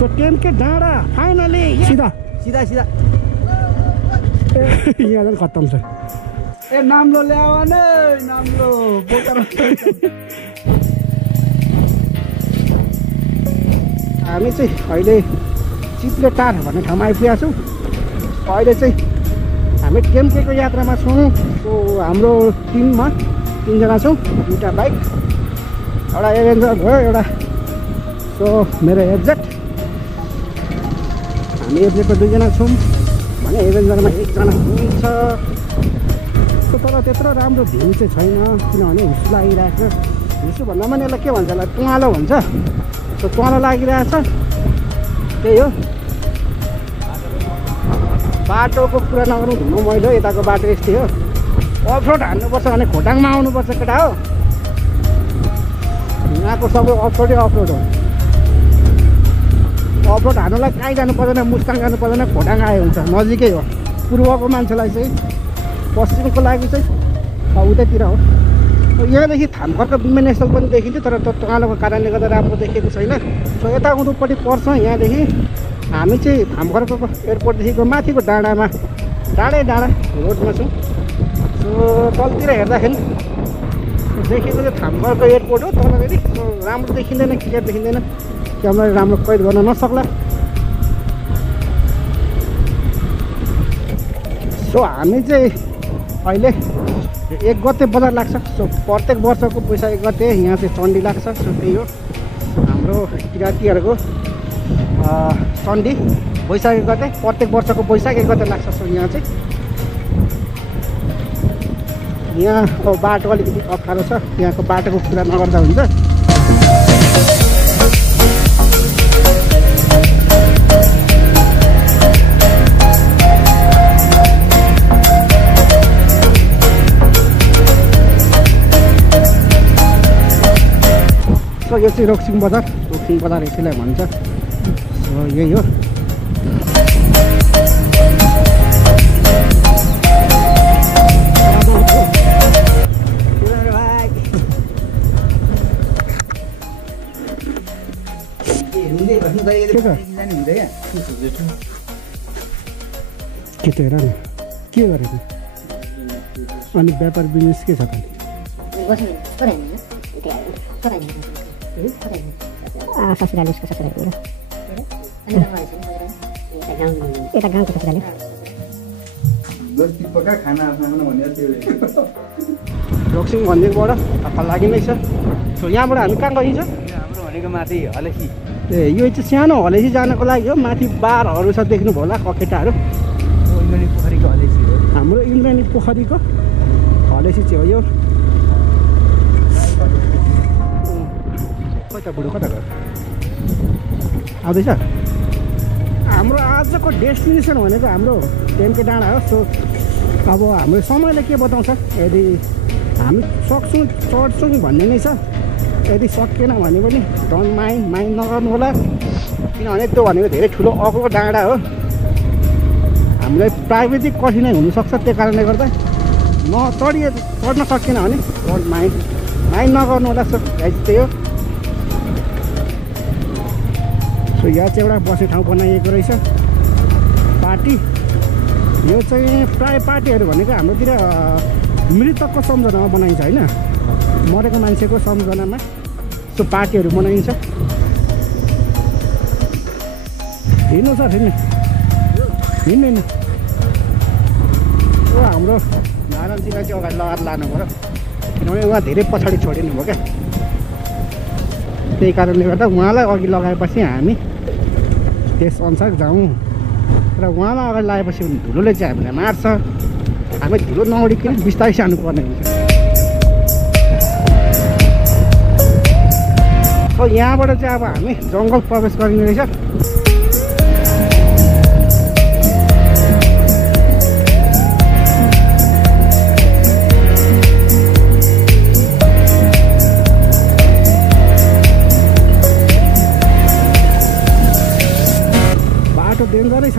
So टेनके डाँडा finally सीधा सीधा सीधा यहाँ झन् खत्तम छ। ए नाम्लो ल्याऊ न नाम्लो बोकेर हामी चाहिँ अहिले चित्रेटार भन्ने ठाउँमा आइपुगेका छौँ। अहिले चाहिँ हामी टेम्केको यात्रामा छौँ। सो हाम्रो टिममा 3 जना छौँ, 2टा बाइक, एउटा एभेन्जर भयो एउटा सो मेरो एफजेड। हामी एफजेडको 2 जना छौँ भने एभेन्जरमा 1 जना हुनुहुन्छ। सो तर त्यत्रो राम्रो भ्यू चाहिँ छैन किनभने हुस लागिरहेको छ। हुसु भन्दा पनि यसलाई के भन्छ, यसलाई तुवालो भन्छ। सो तुवालो लागिरहेछ, त्यही हो। बाटोको कुरा नगरौँ, धुलो मैलो, यताको बाटो यस्तै हो। अफरोड हान्नुपर्छ भने खोटाङमा आउनुपर्छ केटा हो। यहाँको सबै अफरोडै अफरोड हो। अफरोड हान्नुलाई कहीँ जानु पर्दैन, मुस्ताङ जानु पर्दैन, खोटाङ आयो हुन्छ, नजिकै हो। पूर्वको मान्छेलाई चाहिँ, पश्चिमको लागि चाहिँ उतैतिर हो। यहाँदेखि थामखरको विमानस्थल पनि देखिन्छ तर त्यो तुवालोको कारणले गर्दा राम्रो देखेको छैन। सो यता उँधोपट्टि पर्छ। यहाँदेखि हामी चाहिँ थामखरको एयरपोर्टदेखिको माथिको डाँडामा डाँडा रोडमा छौँ। सो तलतिर हेर्दाखेरि देखेको चाहिँ थामखरको एयरपोर्ट हो तलनेरि। सो राम्रो देखिँदैन, क्लियर देखिँदैन, क्यामेराले राम्रो कैद गर्न नसक्ला। सो हामी चाहिँ अहिले 1 गते बजार लाग्छ। सो प्रत्येक वर्षको पैसा 1 गते यहाँ चाहिँ चण्डी लाग्छ। सो त्यही हो हाम्रो किराँतीहरूको चण्डी वैशाख 1 गते, प्रत्येक वर्षको वैशाख 1 गते लाग्छ। सो यहाँ चाहिँ यहाँ बाटो अलिकति अप्ठ्यारो छ, यहाँको बाटोको कुरा नगर्दा हुन्छ। सो यो चाहिँ रोक्सिङ बजार यसैलाई भन्छ। सो यही हो। के त हेर न के गरेको अनि व्यापार बिजनेस के छ त? ससुराली उसको ससुराली यता गाउँको ससुराली रोक्सिङ भन्नेबाट हप्पा लागि नै छ। सो यहाँबाट हामी कहाँ गइन्छ? हाम्रो भनेको माथि हलेसी। ए यो चाहिँ सानो हलेसी जानको लागि हो। माथि बारहरू छ देख्नुभयो होला, कखेटाहरू। इन्द्रणी पोखरीको हलेसी हो। हाम्रो इन्द्रणी पोखरीको हलेसी चाहिँ हो यो। त बुढो कता गयो? आउँदैछ? हाम्रो आजको डेस्टिनेसन भनेको हाम्रो टेनके डाँडा हो। सो अब हाम्रो समयले के बताउँछ, यदि हामी सक्छौँ चढ्छौँ भन्ने नै छ। यदि सकिएन भने पनि डोन्ट माइन्ड नगर्नु होला, किनभने त्यो भनेको धेरै ठुलो अग्लो डाँडा हो। हामीलाई प्राविधिक कठिनाइ हुनसक्छ, त्यो कारणले गर्दा चढ्न सकिएन भने डोन्ट माइन्ड नगर्नु होला। सो त्यही हो। सो यहाँ चाहिँ एउटा बस्ने ठाउँ बनाइएको रहेछ, पार्टी। यो चाहिँ प्राय पार्टीहरू भनेको हाम्रोतिर मृतकको सम्झनामा बनाइन्छ होइन, मरेको मान्छेको सम्झनामा। सो पार्टीहरू बनाइन्छ। हिँड्नु सर हिँड्नु हाम्रो नारायणजीलाई चाहिँ अगाडि लगाएर लानु पऱ्यो, किनभने उहाँ धेरै पछाडि छोडिनु भयो क्या। त्यही कारणले गर्दा उहाँलाई अघि लगाएपछि हामी त्यसअनुसार जाउँ। र उहाँलाई अगाडि लगाएपछि धुलोले चाहिँ हामीलाई मार्छ। हामी धुलो नउडिकन बिस्तारै जानुपर्ने हुन्छ। सो यहाँबाट चाहिँ अब हामी जङ्गल प्रवेश गरिने रहेछ। डेन्जरै छ।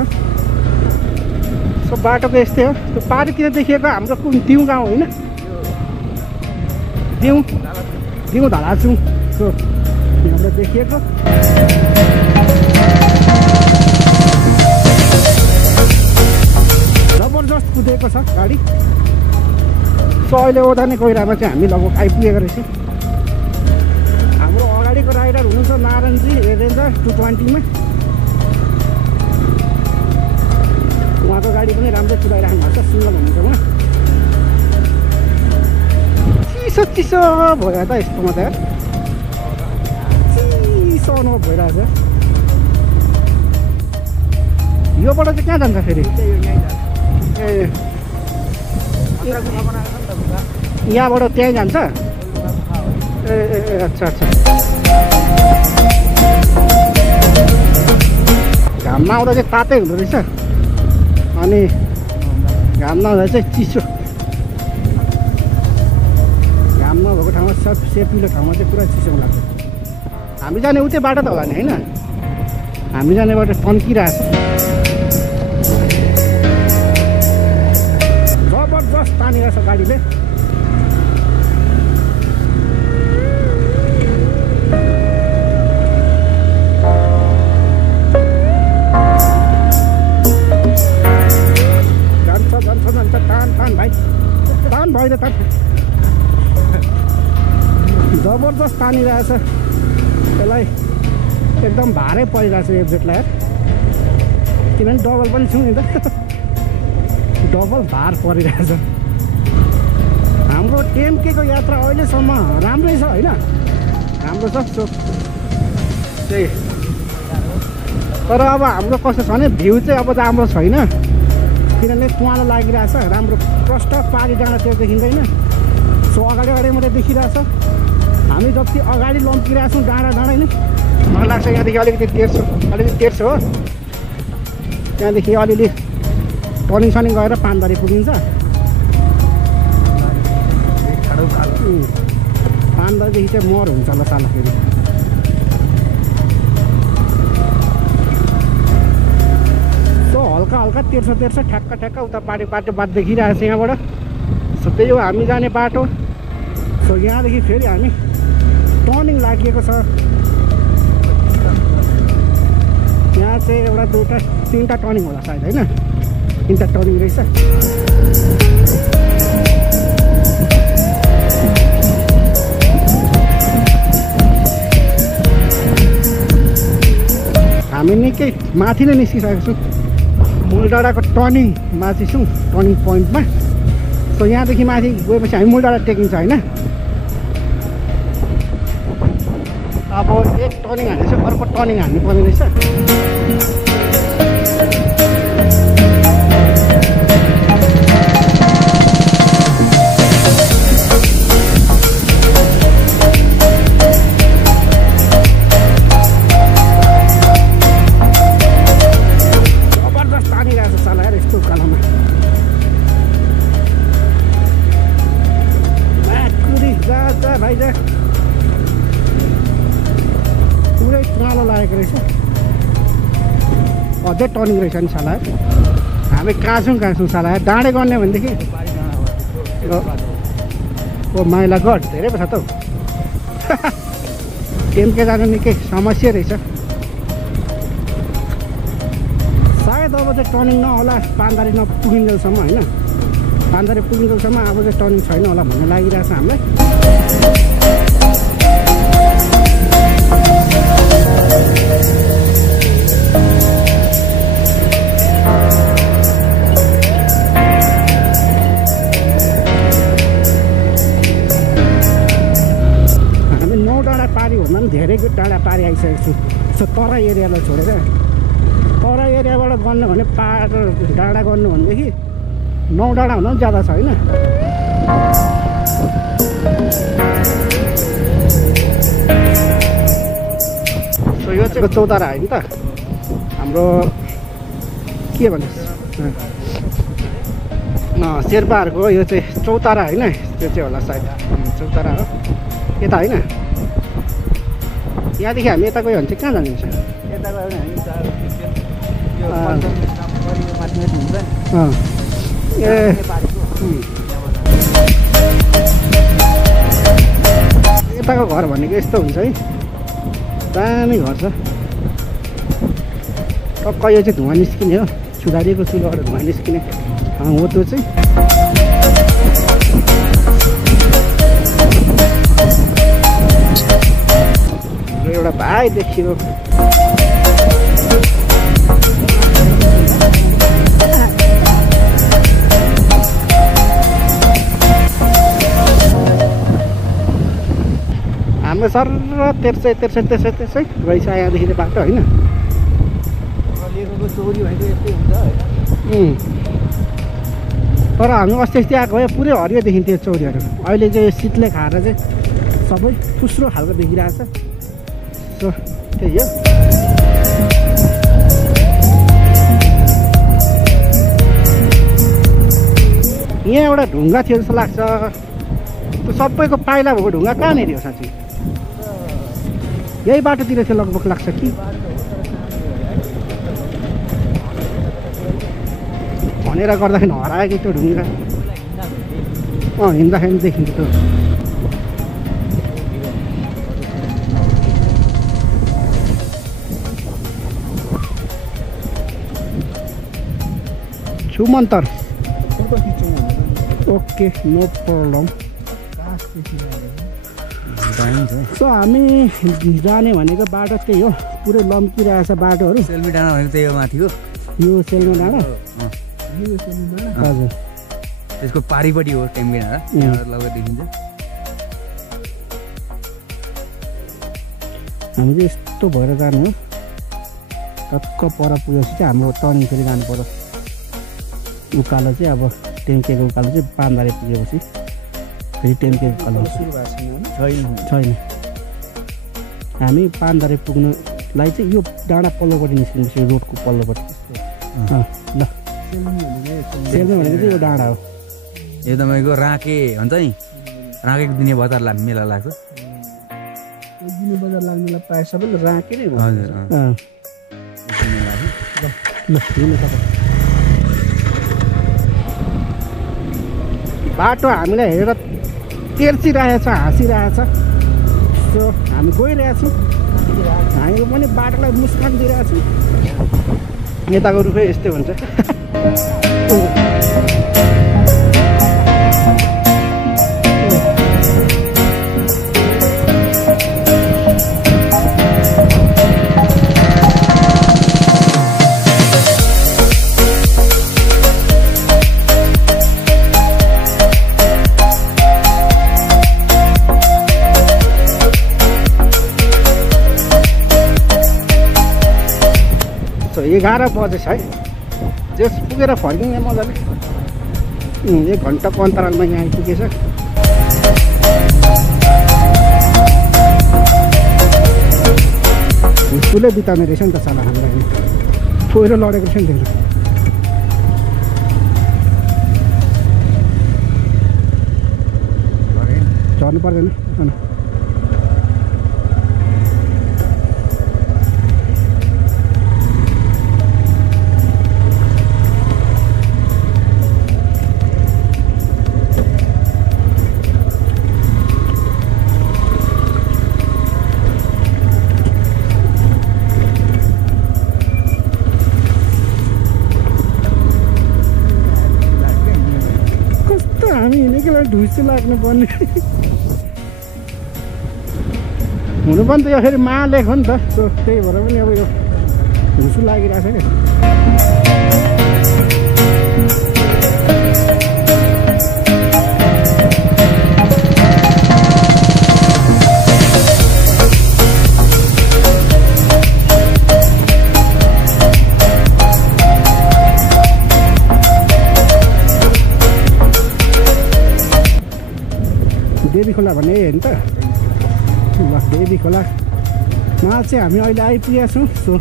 सो बाटोको यस्तै हो। त्यो पारितिर देखिएको हाम्रो कुन दिउँ गाउँ होइन, दिउँ धालाचुङ। सो यहाँबाट देखिएको अहिले ओदाने कोइरामा चाहिँ हामी लगभग आइपुगेको रहेछौँ। हाम्रो अगाडिको राइडर हुनुहुन्छ नारायणजी रेन्जर 220 मा। उहाँको गाडी पनि राम्रै कुदाइराख्नु भएको छ, सिङ्गल हुनुहुन्छ उहाँ। चिसो चिसो भयो त यस्तोमा त यार, चिसो अनुभव भइरहेछ। योबाट चाहिँ कहाँ जान्छ फेरि? ए यहाँबाट त्यहीँ जान्छ? ए अच्छा अच्छा। घाममा आउँदा चाहिँ तातै हुँदो रहेछ, अनि घाम नहुँदा चाहिँ चिसो। घाम नभएको ठाउँमा सेपिलो ठाउँमा चाहिँ पुरा चिसो लाग्छ। हामी जाने उतै बाटो त होला नि होइन? हामी जाने बाटो तन्किरहेछ। जबरजस्त तानिरहेछ गाडीले। जान्छ तान भाइ, तान भएन तान। जबरजस्त तानिरहेछ त्यसलाई, एकदम भारै परिरहेछ यो जेटलाई यार, किनभने डबल पनि छु नि त, डबल भार परिरहेछ। हाम्रो टेम्केको यात्रा अहिलेसम्म राम्रै छ होइन? राम्रो छ सो त्यही। तर अब हाम्रो कस्तो छ भने भ्यू चाहिँ अब राम्रो छैन, किनभने कुवालो लागिरहेछ, राम्रो प्रष्ट पारी डाँडा त्यो देखिँदैन। सो अगाडि मात्रै देखिरहेछ। हामी जति अगाडि लम्किरहेछौँ डाँडा नै, मलाई लाग्छ यहाँदेखि अलिकति तेर्सो हो। त्यहाँदेखि अलिअलि टर्निङ गएर पानबारी पुगिन्छ। पानबारीदेखि चाहिँ मर हुन्छ होला साला फेरि। सो हल्का हल्का तेर्सो ठ्याक्क उता बाटो देखिरहेको छ यहाँबाट। सो त्यही हो हामी जाने बाटो। सो यहाँदेखि फेरि हामी टर्निङ लागिएको छ। यहाँ चाहिँ एउटा दुईवटा तिनवटा टर्निङ होला सायद होइन? तिनवटा टर्निङ रहेछ। हामी निकै माथि नै निस्किसकेको छौँ। मूलडाँडाको टर्निङ माथि छौँ, टर्निङ पोइन्टमा। सो यहाँदेखि माथि गएपछि हामी मूलडाँडा टेकिन्छ होइन? अब एक टर्निङ हानेपछि अर्को टर्निङ हान्नु पर्ने रहेछ। जबरजस्त तानिरहेको छ साला यार यस्तो उकालोमा। जा भाइ जा, पुरै कुवालो लागेको रहेछ। अझै टर्निङ रहेछ नि साला। हामी कहाँ छौँ साला, डाँडे गर्ने भनेदेखि ओ माइला गड धेरै पो छ त हौ। टेम्के जानु निकै समस्या रहेछ। सायद अब चाहिँ टर्निङ नहोला पानदारी नपुगिन्जेलसम्म होइन? पानदारी पुगिन्जेलसम्म अब चाहिँ टर्निङ छैन होला भन्ने लागिरहेछ हामीलाई। हामी 9 डाँडा पारी भन्दा पनि धेरै डाँडा पारी आइसकेको छु। सो तराई एरियालाई छोडेर, तराई एरियाबाट गर्नु भने पार डाँडा गर्नु भनेदेखि 9 डाँडा भन्दा पनि ज्यादा छ होइन? सो यो चाहिँ चौतारा होइन त हाम्रो, के भन्छ शेर्पाहरूको यो चाहिँ चौतारा होइन? त्यो चाहिँ होला सायद चौतारा हो यता होइन? यहाँदेखि हामी यता गयो भने चाहिँ कहाँ जानुहुन्छ? यता गयो भने यताको घर भनेको यस्तो हुन्छ है, दामी घर छ। टक्क यो चाहिँ धुवा निस्किने हो, सुधारिएको चुलोबाट धुवा निस्किने हो त्यो चाहिँ। एउटा भाइ देखियो। हाम्रो सर तेर्सै रहेछ यहाँदेखि बाटो होइन। चोरी भएको यस्तै हुन्छ होइन। तर हामी अस्ति आएको भए पुरै हरियो देखिन्थ्यो चौरीहरू। अहिले चाहिँ शीतले खाएर चाहिँ सबै फुस्रो खालको देखिरहेछ। सो त्यही हो। यहाँ एउटा ढुङ्गा थियो जस्तो लाग्छ। त्यो सबैको पाइला भएको ढुङ्गा कहाँनिर हो साँच्चै? यही बाटोतिर थियो लगभग लाग्छ कि। भनेर गर्दाखेरि हरायो कि त्यो ढुङ्गा। हिँड्दाखेरि देखिन्छ त्यो। छुमन्तर। Okay no problem. सो हामी जाने भनेको बाटो त्यही हो। पुरै लम्किरहेछ बाटोहरू। सेल्मी डाँडा भनेको त्यही हो माथि हो। यो सेल्मी डाँडा हजुर। त्यसको पारिपट्टि हो टेम्बे डाँडा। लगभग देखिन्छ। हामी चाहिँ यस्तो भएर जानु हो। टक्क पर पुगेपछि चाहिँ हाम्रो टर्निङ फेरि जानु पर्यो। उकालो चाहिँ अब टेम्केको उकालो चाहिँ पानधारे पुगेपछि फेरि टेम्केको उकालो छैन। हामी पानधारे पुग्नुलाई चाहिँ यो डाँडा पल्लोपट्टि निस्किनुपर्छ। यो रोडको पल्लोपट्टि। ल सेल्मी भनेको चाहिँ यो डाँडा हो। यो तपाईँको राँके भन्छ नि। राँकेको दिने बजार मेला लाग्छ। दिने बजार लाग्नेलाई प्रायः सबैले राँके नै हजुर। ल हिँड्नु तपाईँ। बाटो हामीलाई हेरेर तेर्सिरहेछ, हाँसिरहेछ। सो हामी गइरहेछौँ। हामी पनि बाटोलाई मुस्कान दिइरहेछौँ। नेताको रुखै यस्तै हुन्छ। सो 11 बजेछ है। जस पुगेर फर्किने मजाले। 1 घन्टाको अन्तरालमा यहाँ आइपुगेछ। ठुलै बिताउने रहेछ नि त साला हामीलाई। छोएर लडेको रहेछ नि त। झर्नु पर्दैन। ढुसी लाग्नु पर्ने हुनु पनि त यो फेरि महालेख हो नि त। सो त्यही भएर पनि अब यो ढुसु लागिरहेछ क्या। देवी खोला भन्ने हेर्नु त। ल देवी खोलामा चाहिँ हामी अहिले आइपुगेका छौँ। सो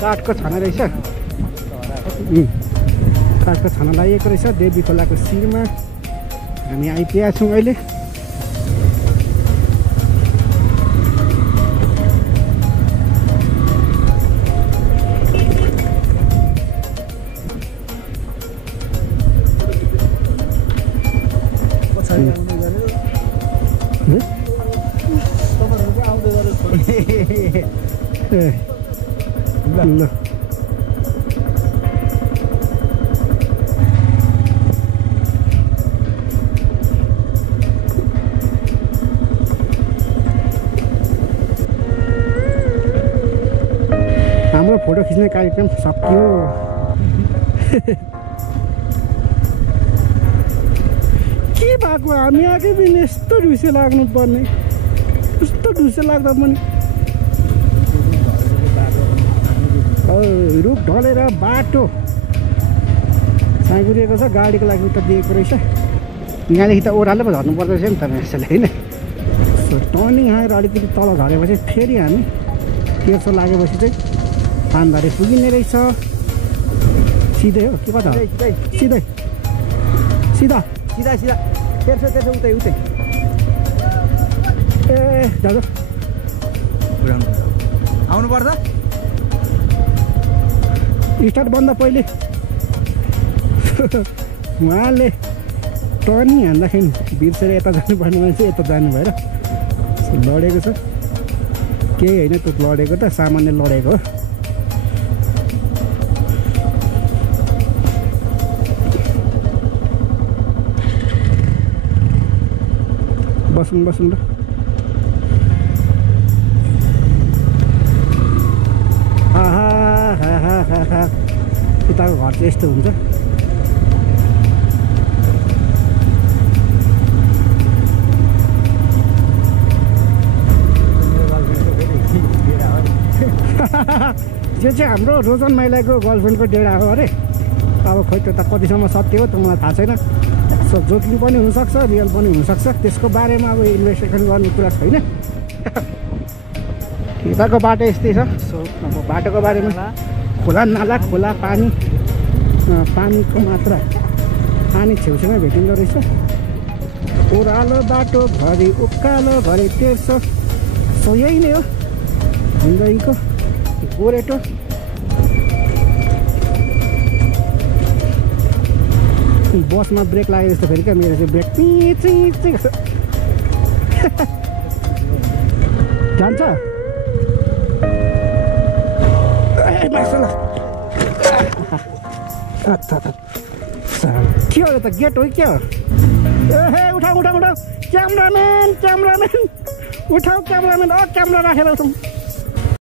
काठको छाना रहेछ। काठको छाना लगाइएको रहेछ देवी खोलाको शिरमा। हामी आइपुगेका छौँ अहिले। ल फोटो खिच्ने कार्यक्रम सकियो। के भएको हामी आएकै पनि यस्तो ढुसे लाग्नु पर्ने, कस्तो ढुसे लाग्दा पनि। रुख ढलेर बाटो साँगुरिएको छ, गाडीको लागि उता दिएको रहेछ। यहाँदेखि त ओह्रालो पो झर्नु पर्दो रहेछ नि त यसैले होइन। सो टर्निङ आएर अलिकति तल झरेपछि फेरि हामी तेर्सो लागेपछि चाहिँ पानबारी पुगिने रहेछ। सिधै हो कि कता हो? सिधै सिधा सिधा सिधा तेर्सो तेर्सो उतै उतै। ए दाजु आउनुपर्छ। स्टार्ट बन्द पहिले। उहाँले टर्निङ हान्दाखेरि बिर्सेर यता जानुपर्ने मान्छे यता जानु भएर लडेको छ। केही होइन त्यो लडेको त सामान्य लडेको हो। बसौँ बसौँ ल। उताको घर चाहिँ यस्तो हुन्छ। यो चाहिँ हाम्रो रोजन माइलाको गर्लफ्रेन्डको डेडा हो अरे। अब खोइ त्यो त कतिसम्म सत्य हो त मलाई थाहा छैन। सो जोकिङ पनि हुनसक्छ, रियल पनि हुनसक्छ, त्यसको बारेमा अब इन्भेस्टिगेसन गर्ने कुरा छैन। यताको बाटो यस्तै छ। सो अब बाटोको बारेमा खोला नाला खोला पानी पानीको मात्रा पानी छेउछेउमै भेटिँदो रहेछ। ओह्रालो बाटो घरि उकालो घरि तेर्सो। सो यही नै हो जिन्दगीको गोरेटो। बसमा ब्रेक लागेको जस्तो फेरि क्या मेरो चाहिँ ब्रेक जान्छ। के हो त गेट हो क्या? ए उठाऊ उठाऊ उठाऊ क्यामराम्यान क्यामराम्यान उठाऊ क्यामराम्यान। क्यामेरा राखेर उठाऊ।